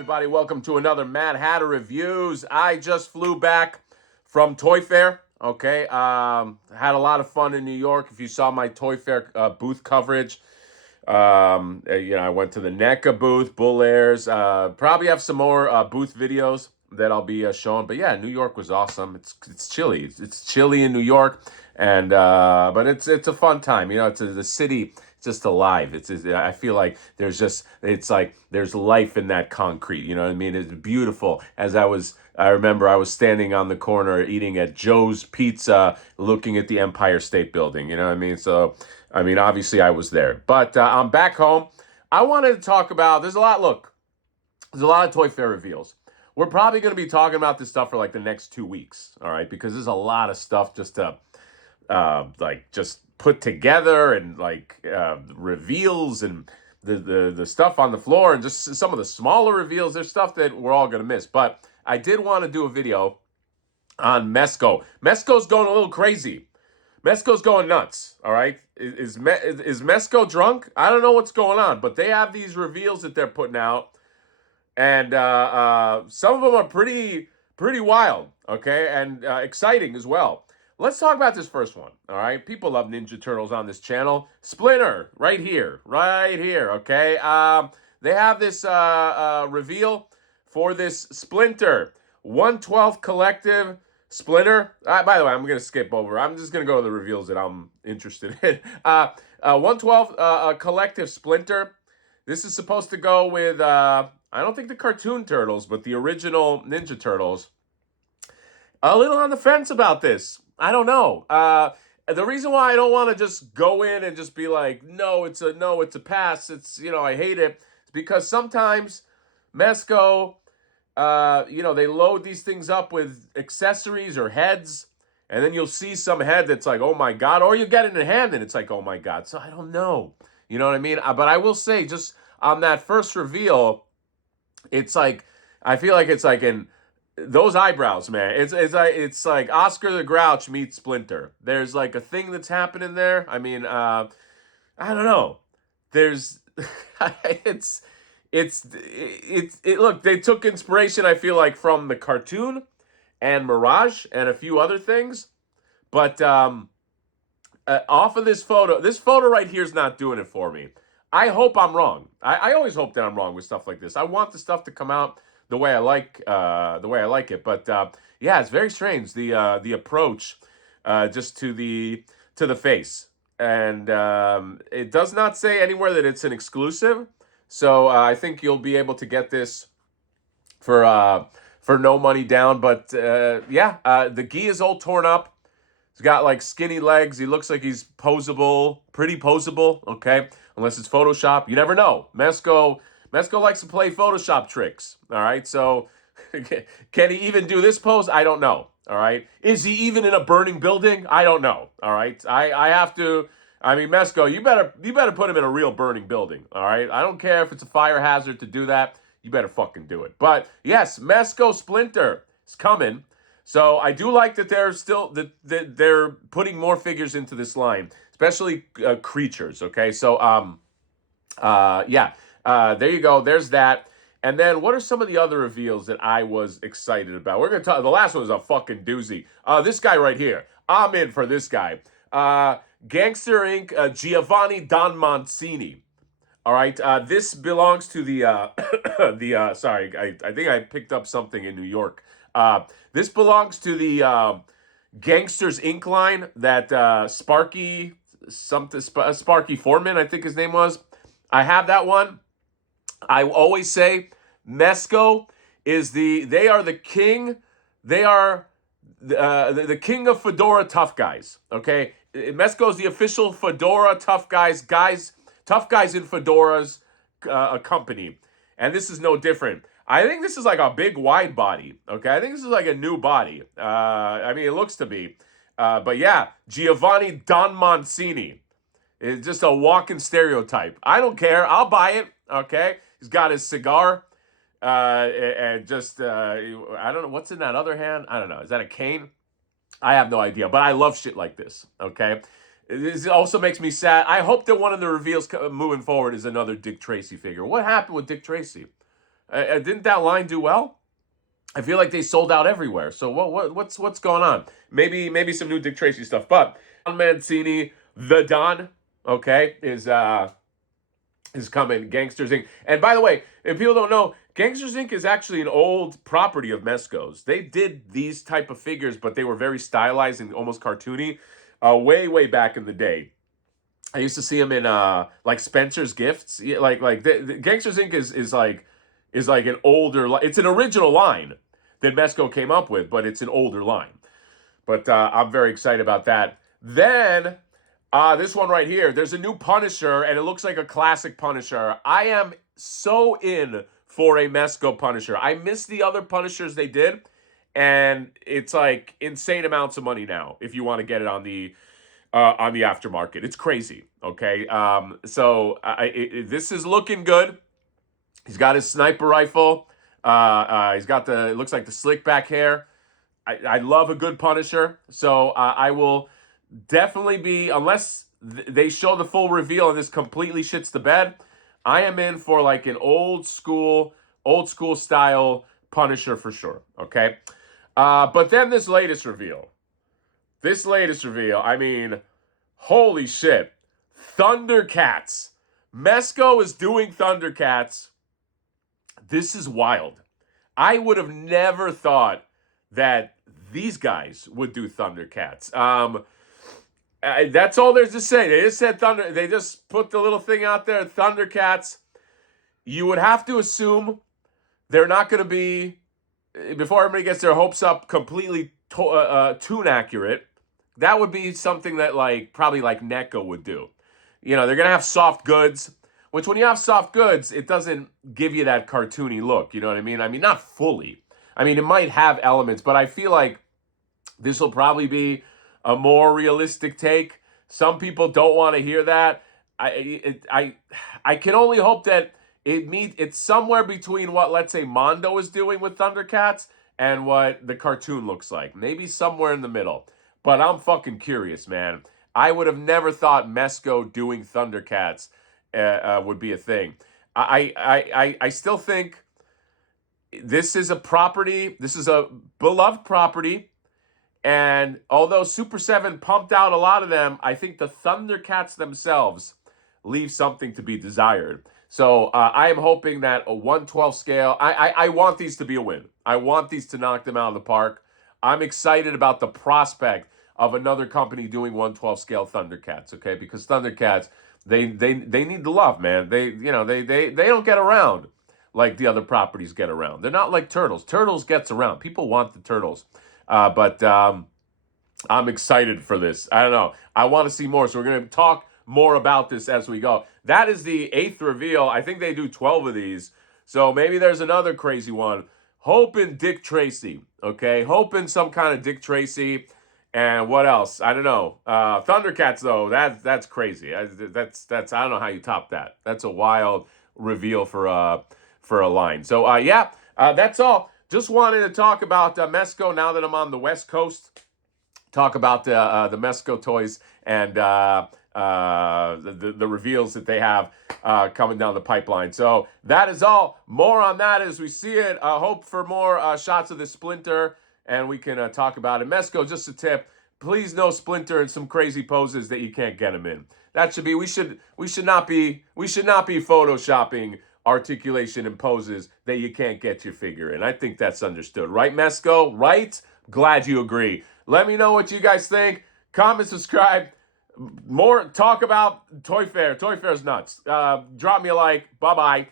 everybody? Welcome to another Mad Hatter Reviews. I just flew back from Toy Fair. Okay, had a lot of fun in New York. If you saw my Toy Fair booth coverage, I went to the NECA booth, Bull Airs. Probably have some more booth videos that I'll be showing. But yeah, New York was awesome. It's chilly. It's chilly in New York, and but it's a fun time. It's the city. It's just alive. I feel like it's like there's life in that concrete. You know what I mean? It's beautiful. I remember I was standing on the corner eating at Joe's Pizza, looking at the Empire State Building. You know what I mean? So, I mean, obviously I was there. But I'm back home. I wanted to talk about, there's a lot of Toy Fair reveals. We're probably going to be talking about this stuff for like the next 2 weeks, all right? Because there's a lot of stuff just to, just put together and reveals and the stuff on the floor and just some of the smaller reveals. There's stuff that we're all going to miss. But I did want to do a video on Mezco. Mezco's going a little crazy. Mezco's going nuts, all right? Is Mezco drunk? I don't know what's going on, but they have these reveals that they're putting out, and some of them are pretty wild, okay, and exciting as well. Let's talk about this first one, all right? People love Ninja Turtles on this channel. Splinter, right here, okay? They have this reveal for this Splinter 1/12 collective Splinter. By the way, I'm going to skip over. I'm just going to go to the reveals that I'm interested in. 1/12 collective Splinter. This is supposed to go with, I don't think the cartoon Turtles, but the original Ninja Turtles. A little on the fence about this. I don't know. The reason why I don't want to just go in and just be like, no, it's a pass. I hate it. It's because sometimes Mezco, they load these things up with accessories or heads, and then you'll see some head that's like, oh my God, or you get it in a hand and it's like, oh my God. So I don't know. You know what I mean? But I will say, just on that first reveal, it's like, I feel like it's like those eyebrows, man. It's like Oscar the Grouch meets Splinter. There's like a thing that's happening there. I mean, I don't know. There's look, they took inspiration, I feel like, from the cartoon and Mirage and a few other things. But off of this photo right here is not doing it for me. I hope I'm wrong. I always hope that I'm wrong with stuff like this. I want the stuff to come out the way I like it. But yeah, it's very strange, the approach just to the face. And it does not say anywhere that it's an exclusive. So I think you'll be able to get this for no money down. But the gi is all torn up. He's got like skinny legs. He looks like he's pretty posable. Okay, unless it's Photoshop. You never know. Mezco likes to play Photoshop tricks. All right, so can he even do this pose? I don't know. All right, is he even in a burning building? I don't know. All right, I have to. I mean, Mezco, you better put him in a real burning building, all right? I don't care if it's a fire hazard to do that. You better fucking do it. But yes, Mezco Splinter is coming. So I do like that they're putting more figures into this line, especially creatures. Okay, so there you go. There's that. And then what are some of the other reveals that I was excited about? We're gonna talk. The last one was a fucking doozy. This guy right here. I'm in for this guy. Gangster Inc. Giovanni Don Mancini. All right, this belongs to the sorry, I think I picked up something in New York. This belongs to the Gangsters Inc. line that Sparky Foreman, I think his name was. I have that one. I always say Mezco they are the king. They are the king of fedora tough guys. Okay, Mezco is the official fedora tough guys tough guys in fedoras company, and this is no different. I think this is like a big wide body. Okay, I think this is like a new body. I mean, it looks to be, but yeah, Giovanni Don Mancini is just a walking stereotype. I don't care. I'll buy it. Okay, he's got his cigar. And just, I don't know, what's in that other hand? I don't know. Is that a cane? I have no idea, but I love shit like this, okay? This also makes me sad. I hope that one of the reveals moving forward is another Dick Tracy figure. What happened with Dick Tracy? Didn't that line do well? I feel like they sold out everywhere. So what's going on? Maybe some new Dick Tracy stuff. But Don Mancini, the Don, okay, is coming. Gangsters Inc. And by the way, if people don't know, Gangsters Inc. is actually an old property of Mezco's. They did these type of figures, but they were very stylized and almost cartoony, way back in the day. I used to see them in like Spencer's Gifts. Yeah, like the Gangsters Inc. is like an older. It's an original line that Mezco came up with, but it's an older line. But I'm very excited about that. Then this one right here, there's a new Punisher, and it looks like a classic Punisher. I am so in for a Mezco Punisher. I miss the other Punishers they did, and it's like insane amounts of money now if you want to get it on the aftermarket. It's crazy. Okay, so this is looking good. He's got his sniper rifle. He's got it looks like the slick back hair. I love a good Punisher, so I will definitely be, unless they show the full reveal and this completely shits the bed, I am in for like an old school style Punisher for sure. Okay, but then this latest reveal, I mean, holy shit, Thundercats. Mezco is doing Thundercats. This is wild. I would have never thought that these guys would do Thundercats. That's all there's to say. They just said Thunder. They just put the little thing out there, Thundercats. You would have to assume they're not going to be, before everybody gets their hopes up, completely tune accurate. That would be something that probably NECA would do. You know, they're going to have soft goods, which when you have soft goods, it doesn't give you that cartoony look. You know what I mean? I mean, not fully. I mean, it might have elements, but I feel like this will probably be a more realistic take. Some people don't want to hear that. I can only hope that it's somewhere between what, let's say, Mondo is doing with Thundercats and what the cartoon looks like. Maybe somewhere in the middle. But I'm fucking curious, man. I would have never thought Mezco doing Thundercats would be a thing. I still think this is a property. This is a beloved property. And although Super 7 pumped out a lot of them, I think the Thundercats themselves leave something to be desired. So I am hoping that a 1/12 scale, I want these to be a win. I want these to knock them out of the park. I'm excited about the prospect of another company doing 1/12 scale Thundercats, okay? Because Thundercats, they need the love, man. They don't get around like the other properties get around. They're not like Turtles. Turtles gets around. People want the Turtles. But I'm excited for this. I don't know. I want to see more. So we're going to talk more about this as we go. That is the 8th reveal. I think they do 12 of these. So maybe there's another crazy one. Hoping Dick Tracy. Okay. Hoping some kind of Dick Tracy. And what else? I don't know. Thundercats, though, that's crazy. That's I don't know how you top that. That's a wild reveal for a line. So that's all. Just wanted to talk about Mezco now that I'm on the West Coast. Talk about the Mezco toys and the reveals that they have coming down the pipeline. So that is all. More on that as we see it. Hope for more shots of the Splinter, and we can talk about it. Mezco, just a tip. Please no Splinter in some crazy poses that you can't get him in. That should be. We should not be photoshopping articulation and poses that you can't get your figure in. I think that's understood. Right, Mezco? Right? Glad you agree. Let me know what you guys think. Comment, subscribe. More talk about Toy Fair. Toy Fair's nuts. Drop me a like. Bye-bye.